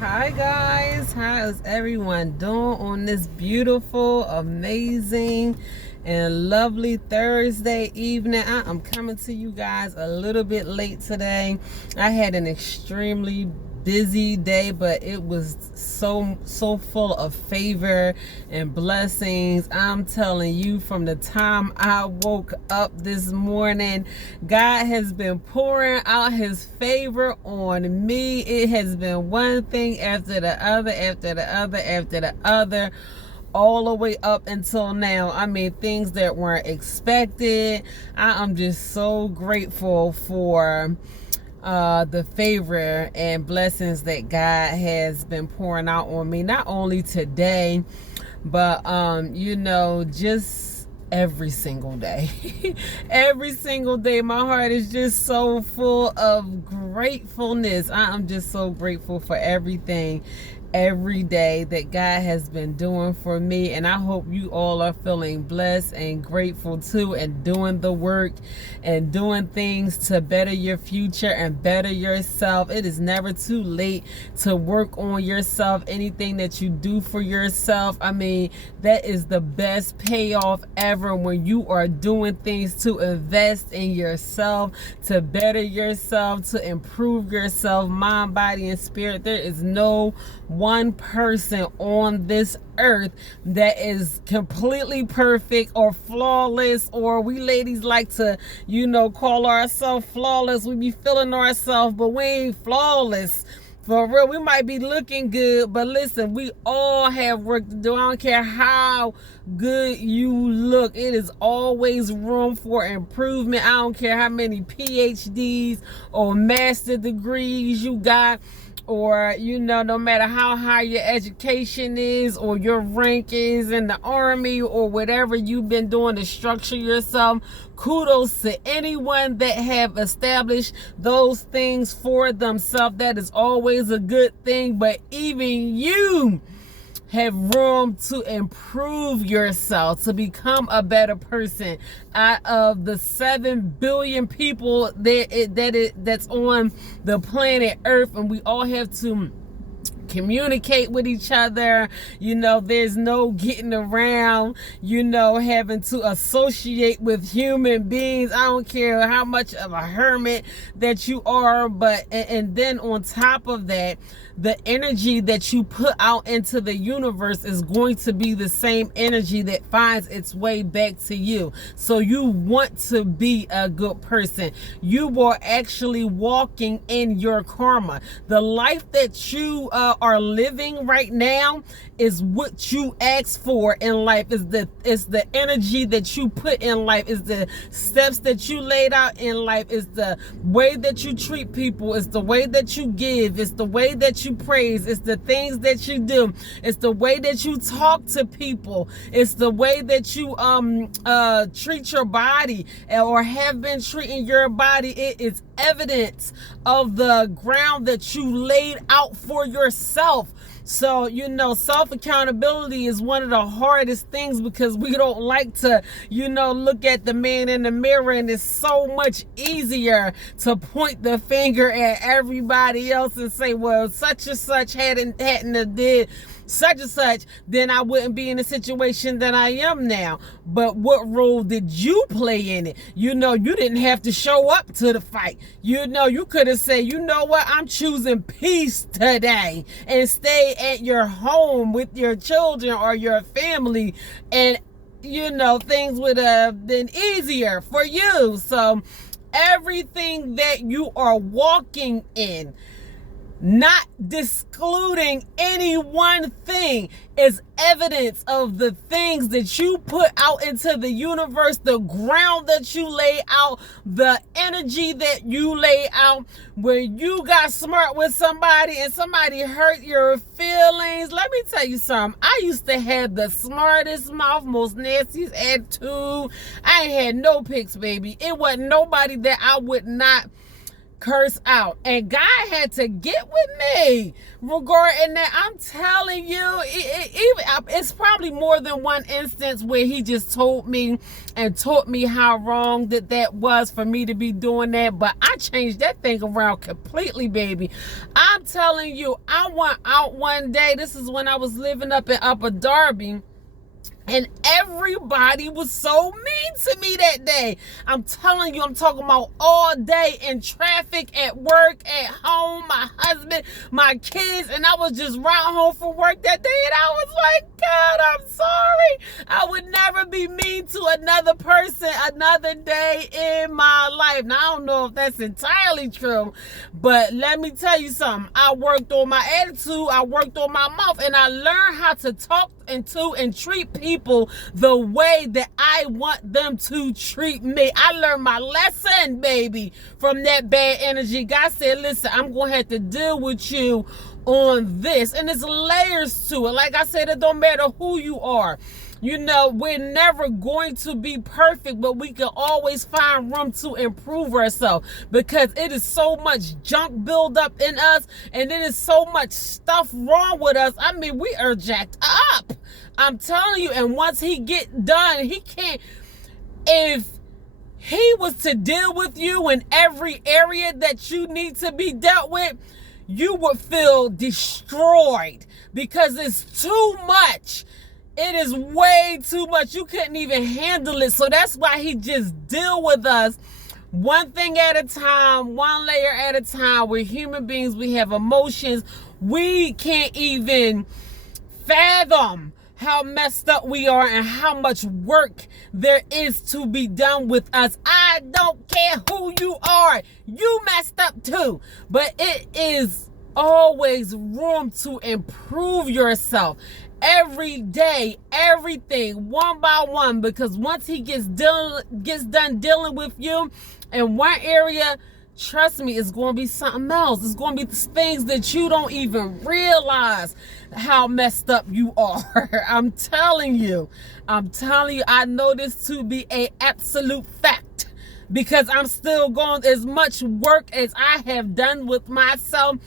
Hi guys, how is everyone doing on this beautiful, amazing, and lovely Thursday evening? I am coming to you guys a little bit late today. I had an extremely busy day, but it was so full of favor and blessings. I'm telling you, from the time I woke up this morning, God has been pouring out his favor on me. It has been one thing after the other, after the other, after the other, all the way up until now. I mean, things that weren't expected. I am just so grateful for the favor and blessings that God has been pouring out on me, not only today, but just every single day. Every single day, my heart is just so full of gratefulness. I am just so grateful for everything every day that God has been doing for me, and I hope you all are feeling blessed and grateful too, and doing the work and doing things to better your future and better yourself. It is never too late to work on yourself. Anything that you do for yourself, I mean, that is the best payoff ever, when you are doing things to invest in yourself, to better yourself, to improve yourself, mind, body, and spirit. There is no one person on this earth that is completely perfect or flawless, or we ladies like to, call ourselves flawless. We be feeling ourselves, but we ain't flawless. For real, we might be looking good, but listen, we all have work to do. I don't care how good you look. It is always room for improvement. I don't care how many PhDs or master degrees you got, or no matter how high your education is or your rank is in the army, or whatever you've been doing to structure yourself. Kudos to anyone that have established those things for themselves. That is always a good thing. But even you have room to improve yourself, to become a better person. Out of the 7 billion people that's on the planet Earth, and we all have to communicate with each other. There's no getting around, having to associate with human beings. I don't care how much of a hermit that you are, but and then on top of that, the energy that you put out into the universe is going to be the same energy that finds its way back to you. So you want to be a good person. You are actually walking in your karma. The life that you are living right now is what you ask for in life. Is the energy that you put in life, is the steps that you laid out in life, is the way that you treat people, is the way that you give, is the way that you praise, it's the things that you do, it's the way that you talk to people, it's the way that you treat your body, or have been treating your body. It is evidence of the ground that you laid out for yourself. So, self accountability is one of the hardest things, because we don't like to, look at the man in the mirror, and it's so much easier to point the finger at everybody else and say, well, such and such hadn't did such and such, then I wouldn't be in the situation that I am now. But what role did you play in it? You didn't have to show up to the fight. You could have said, you know what, I'm choosing peace today, and stay at your home with your children or your family, and things would have been easier for you. So everything that you are walking in, not discluding any one thing, is evidence of the things that you put out into the universe, the ground that you lay out, the energy that you lay out. When you got smart with somebody and somebody hurt your feelings, let me tell you something. I used to have the smartest mouth, most nastiest attitude. I ain't had no pics, baby. It wasn't nobody that I would not curse out. And God had to get with me regarding that. I'm telling you, it's probably more than one instance where he just told me and taught me how wrong that was for me to be doing that. But I changed that thing around completely, baby. I'm telling you, I went out one day. This is when I was living up in Upper Darby. And everybody was so mean to me that day. I'm telling you, I'm talking about all day in traffic, at work, at home, my husband, my kids. And I was just riding home from work that day. And I was like, God, I'm sorry. I would never be mean to another person another day in my life. Now, I don't know if that's entirely true. But let me tell you something. I worked on my attitude. I worked on my mouth. And I learned how to talk and treat people the way that I want them to treat me. I learned my lesson, baby, from that bad energy. God said, listen, I'm going to have to deal with you on this. And there's layers to it. Like I said, it don't matter who you are. You know, we're never going to be perfect, but we can always find room to improve ourselves because it is so much junk build up in us and it is so much stuff wrong with us. I mean, we are jacked up. I'm telling you. And once he get done, he can't, if he was to deal with you in every area that you need to be dealt with, you would feel destroyed because it's too much. It is way too much. You couldn't even handle it. So that's why he just deal with us one thing at a time, one layer at a time. We're human beings. We have emotions. We can't even fathom how messed up we are and how much work there is to be done with us. I don't care who you are. You messed up too. But it is always room to improve yourself. Every day, everything, one by one, because once he gets done dealing with you in one area, trust me, it's going to be something else. It's going to be things that you don't even realize how messed up you are. I'm telling you, I know this to be an absolute fact because I'm still going as much work as I have done with myself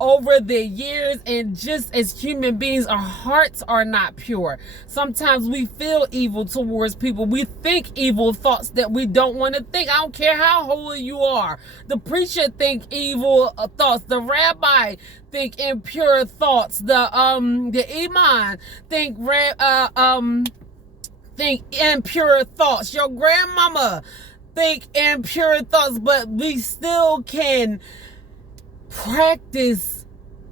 over the years, and just as human beings, our hearts are not pure. Sometimes we feel evil towards people. We think evil thoughts that we don't want to think. I don't care how holy you are. The preacher think evil thoughts. The rabbi think impure thoughts. The imam think impure thoughts. Your grandmama think impure thoughts, but we still can practice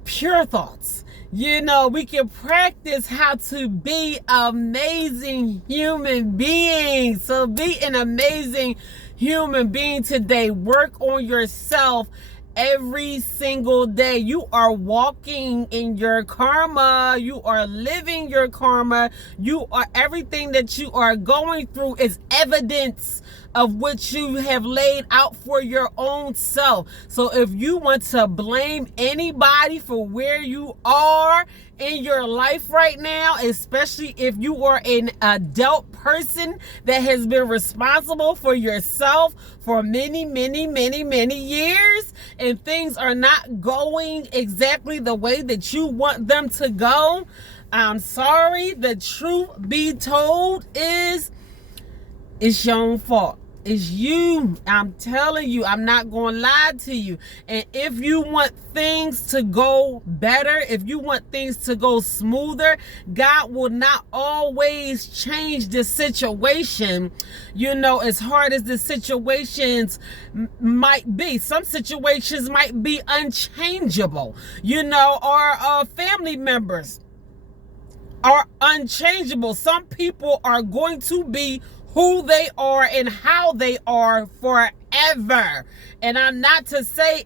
pure thoughts. You know, we can practice how to be amazing human beings. So be an amazing human being today. Work on yourself every single day. You are walking in your karma. You are living your karma. You are, everything that you are going through is evidence of what you have laid out for your own self. So if you want to blame anybody for where you are in your life right now, especially if you are an adult person that has been responsible for yourself for many, many, many, many years, and things are not going exactly the way that you want them to go, I'm sorry. The truth be told is, it's your own fault. It's you. I'm telling you, I'm not going to lie to you. And if you want things to go better, if you want things to go smoother, God will not always change the situation. You know, as hard as the situations might be, some situations might be unchangeable, you know, or family members are unchangeable. Some people are going to be who they are and how they are forever. And I'm not to say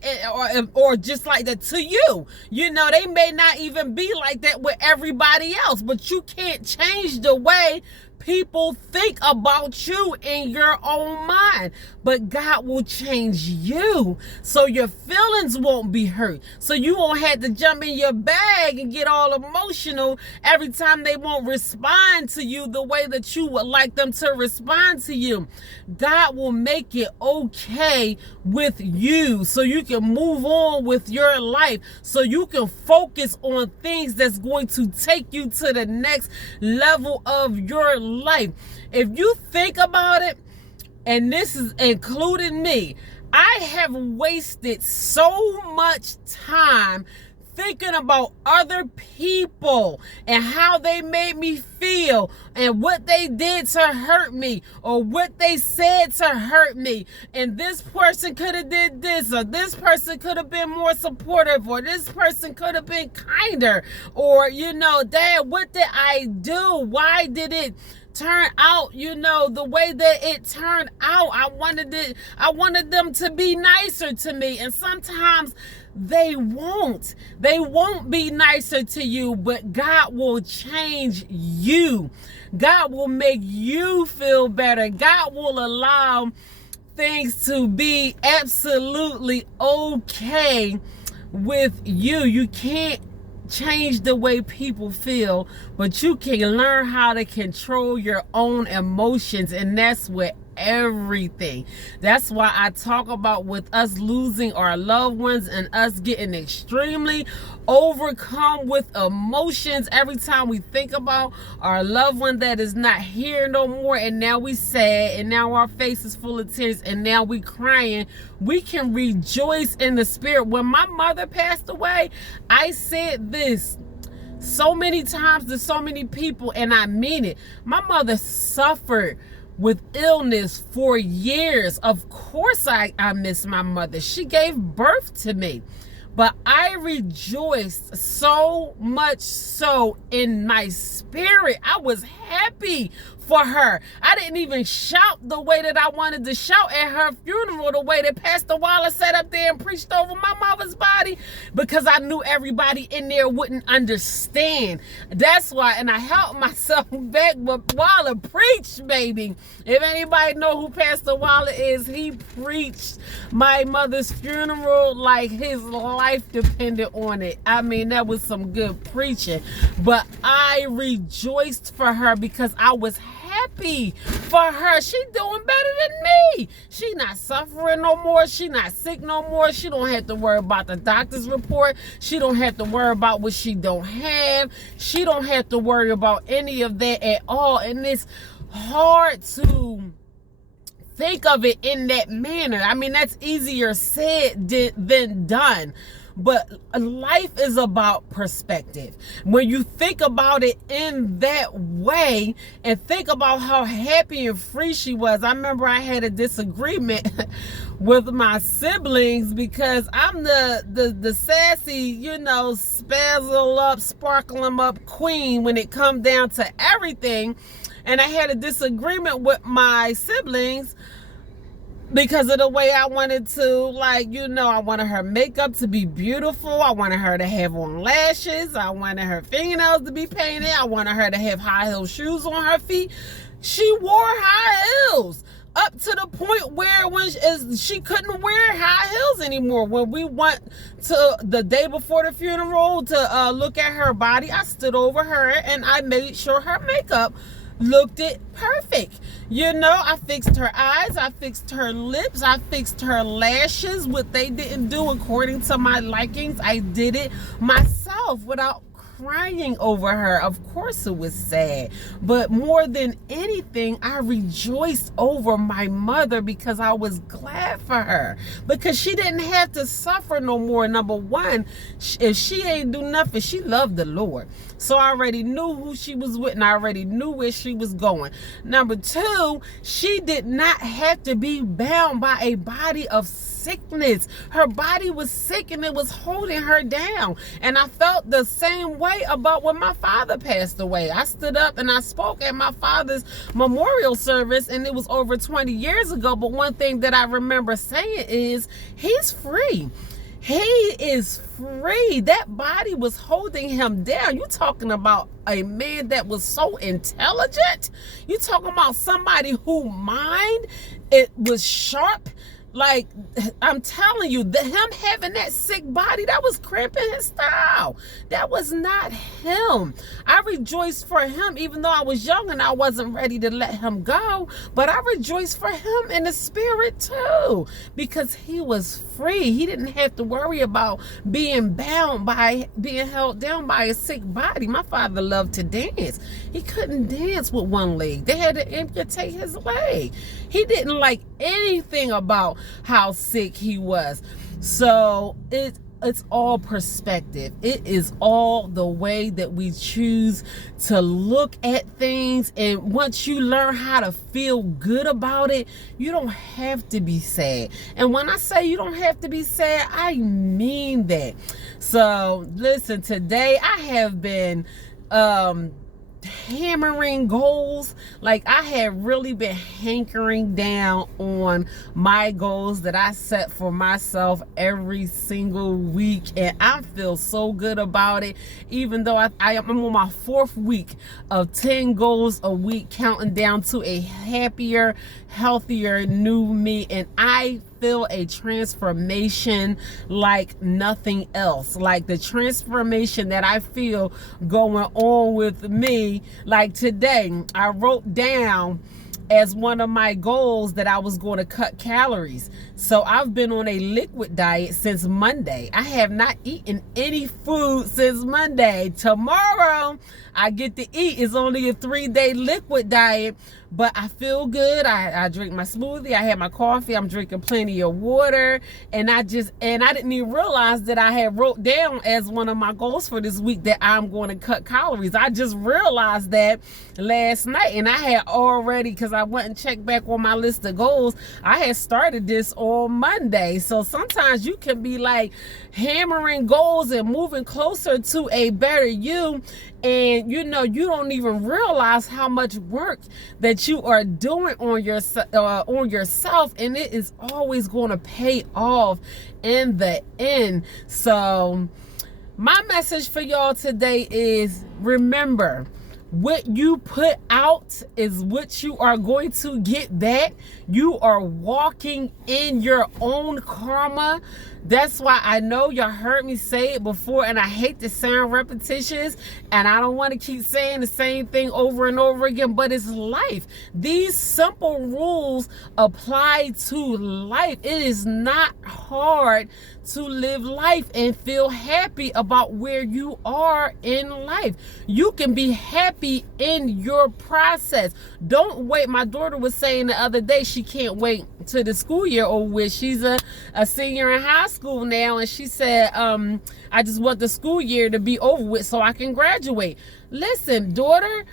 or just like that to you. You know, they may not even be like that with everybody else, but you can't change the way people think about you in your own mind. But God will change you so your feelings won't be hurt. So you won't have to jump in your bag and get all emotional every time they won't respond to you the way that you would like them to respond to you. God will make it okay with you so you can move on with your life, so you can focus on things that's going to take you to the next level of your life. If you think about it, and this is including me, I have wasted so much time thinking about other people and how they made me feel and what they did to hurt me or what they said to hurt me. And this person could have did this, or this person could have been more supportive, or this person could have been kinder, or, you know, Dad, what did I do? Why did it turn out, you know, the way that it turned out? I wanted them to be nicer to me, and sometimes they won't be nicer to you. But God will change you. God will make you feel better. God will allow things to be absolutely okay with you. You can't change the way people feel, but you can learn how to control your own emotions, and that's what everything. That's why I talk about with us losing our loved ones and us getting extremely overcome with emotions every time we think about our loved one that is not here no more, and now we sad, and now our face is full of tears, and now we crying. We can rejoice in the spirit. When my mother passed away, I said this so many times to so many people, and I mean it. My mother suffered with illness for years. Of course I miss my mother. She gave birth to me. But I rejoiced so much so in my spirit. I was happy for her. I didn't even shout the way that I wanted to shout at her funeral, the way that Pastor Wallace sat up there and preached over my mother's body, because I knew everybody in there wouldn't understand. That's why, and I held myself back, but Wallace preached, baby. If anybody know who Pastor Wallace is, he preached my mother's funeral like his life depended on it. I mean, that was some good preaching. But I rejoiced for her because I was happy for her. She doing better than me. She not suffering no more. She not sick no more. She don't have to worry about the doctor's report. She don't have to worry about what she don't have. She don't have to worry about any of that at all. And it's hard to think of it in that manner. I mean, that's easier said than done. But life is about perspective. When you think about it in that way and think about how happy and free she was. I remember I had a disagreement with my siblings because I'm the sassy, you know, spazzle up, sparkle 'em up queen when it come down to everything. And I had a disagreement with my siblings because of the way I wanted to, like, you know, I wanted her makeup to be beautiful. I wanted her to have on lashes. I wanted her fingernails to be painted. I wanted her to have high heel shoes on her feet. She wore high heels up to the point where she couldn't wear high heels anymore. When we went to the day before the funeral to look at her body, I stood over her and I made sure her makeup looked it perfect. You know, I fixed her eyes, I fixed her lips, I fixed her lashes. What they didn't do according to my likings, I did it myself without crying over her. Of course it was sad, but more than anything, I rejoiced over my mother because I was glad for her, because she didn't have to suffer no more. Number one, if she ain't do nothing, she loved the Lord, so I already knew who she was with and I already knew where she was going. Number two, she did not have to be bound by a body of sickness. Her body was sick and it was holding her down. And I felt the same way about when my father passed away. I stood up and I spoke at my father's memorial service, and it was over 20 years ago. But one thing that I remember saying is, he's free. He is free. That body was holding him down. You talking about a man that was so intelligent? You talking about somebody who mind it was sharp? Like, I'm telling you, him having that sick body, that was cramping his style. That was not him. I rejoiced for him, even though I was young and I wasn't ready to let him go. But I rejoiced for him in the spirit too, because he was free. He didn't have to worry about being bound by, being held down by a sick body. My father loved to dance. He couldn't dance with one leg. They had to amputate his leg. He didn't like anything about how sick he was. So it's all perspective. It is all the way that we choose to look at things. And once you learn how to feel good about it, you don't have to be sad. And when I say you don't have to be sad, I mean that. So listen, today I have been hammering goals. Like, I have really been hankering down on my goals that I set for myself every single week, and I feel so good about it. Even though I'm on my 4th week of 10 goals a week, counting down to a happier, healthier new me, and I feel a transformation like nothing else. Like the transformation that I feel going on with me. Like today, I wrote down as one of my goals that I was going to cut calories. So I've been on a liquid diet since Monday. I have not eaten any food since Monday. Tomorrow I get to eat. It's only a 3-day liquid diet, but I feel good. I drink my smoothie. I had my coffee. I'm drinking plenty of water. And I didn't even realize that I had wrote down as one of my goals for this week that I'm going to cut calories. I just realized that last night, and I had already, because I went and checked back on my list of goals, I had started this on Monday. So sometimes you can be like hammering goals and moving closer to a better you, and you don't even realize how much work that you are doing on yourself, and it is always going to pay off in the end. So my message for y'all today is, remember, what you put out is what you are going to get back. You are walking in your own karma. That's why I know y'all heard me say it before, and I hate to sound repetitious, and I don't want to keep saying the same thing over and over again, but it's life. These simple rules apply to life. It is not hard to live life and feel happy about where you are in life. You can be happy in your process. Don't wait. My daughter was saying the other day she can't wait to the school year over with. She's a senior in high school now, and she said, I just want the school year to be over with so I can graduate. Listen, daughter,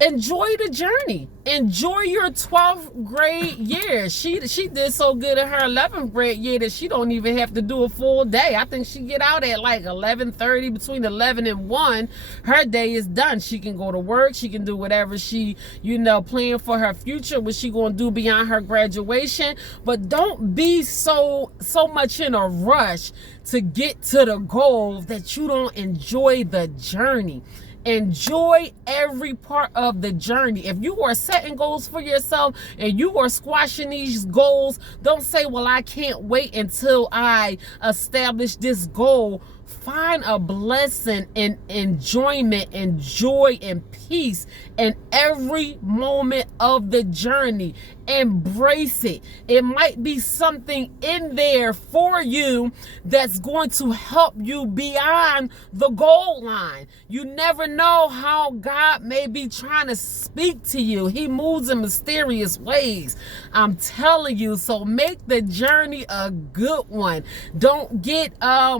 enjoy the journey. Enjoy your 12th grade year. She did so good in her 11th grade year that she don't even have to do a full day. I think she get out at like 11:30, between 11 and 1. Her day is done. She can go to work. She can do whatever she, plan for her future, what she going to do beyond her graduation. But don't be so much in a rush to get to the goal that you don't enjoy the journey. Enjoy every part of the journey. If you are setting goals for yourself and you are squashing these goals, don't say, well, I can't wait until I establish this goal. Find a blessing and enjoyment and joy and peace in every moment of the journey. Embrace it. It might be something in there for you that's going to help you beyond the goal line. You never know how God may be trying to speak to you. He moves in mysterious ways. I'm telling you. So make the journey a good one. Don't get,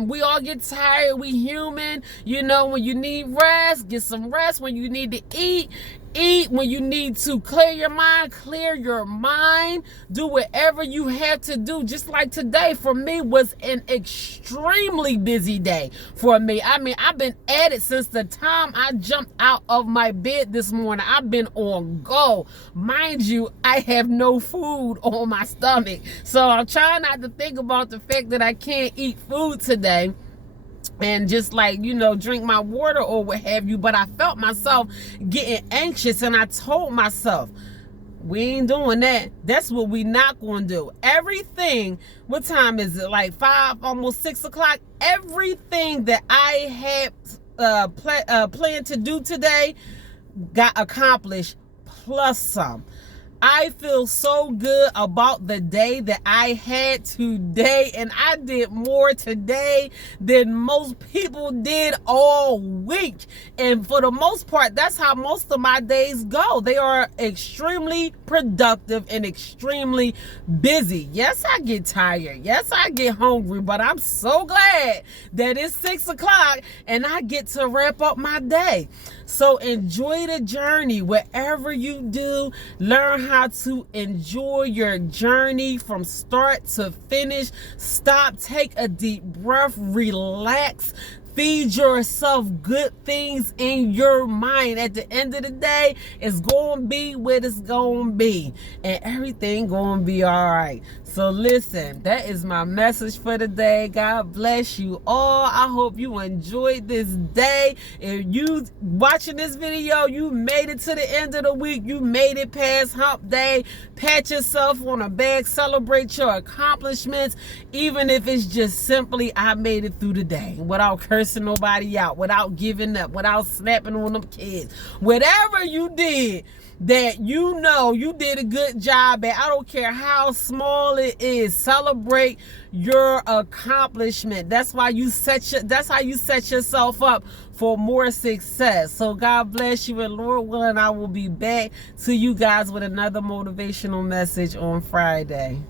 we all get tired. We human. When you need rest, get some rest. When you need to eat, eat, when you need to clear your mind, clear your mind. Do whatever you have to do. Just like today for me was an extremely busy day for me. I mean, I've been at it since the time I jumped out of my bed this morning. I've been on go. Mind you, I have no food on my stomach. So I'm trying not to think about the fact that I can't eat food today and just like, you know, drink my water or what have you. But I felt myself getting anxious, and I told myself, we ain't doing that. That's what we not going to do. Everything, what time is it? Like 5, almost 6 o'clock. Everything that I had planned to do today got accomplished, plus some. I feel so good about the day that I had today, and I did more today than most people did all week. And for the most part, that's how most of my days go. They are extremely productive and extremely busy. Yes, I get tired. Yes, I get hungry, but I'm so glad that it's 6 o'clock and I get to wrap up my day. So enjoy the journey. Whatever you do, learn how to enjoy your journey from start to finish. Stop, take a deep breath, relax. Feed yourself good things in your mind. At the end of the day, it's going to be what it's going to be. And everything going to be all right. So listen, that is my message for today. God bless you all. I hope you enjoyed this day. If you watching this video, you made it to the end of the week. You made it past hump day. Pat yourself on the back. Celebrate your accomplishments. Even if it's just simply, I made it through the day without cursing nobody out, without giving up, without snapping on them kids. Whatever you did that you know you did a good job at, I don't care how small it is, celebrate your accomplishment. That's how you set yourself up for more success. So God bless you, and Lord willing, I will be back to you guys with another motivational message on Friday.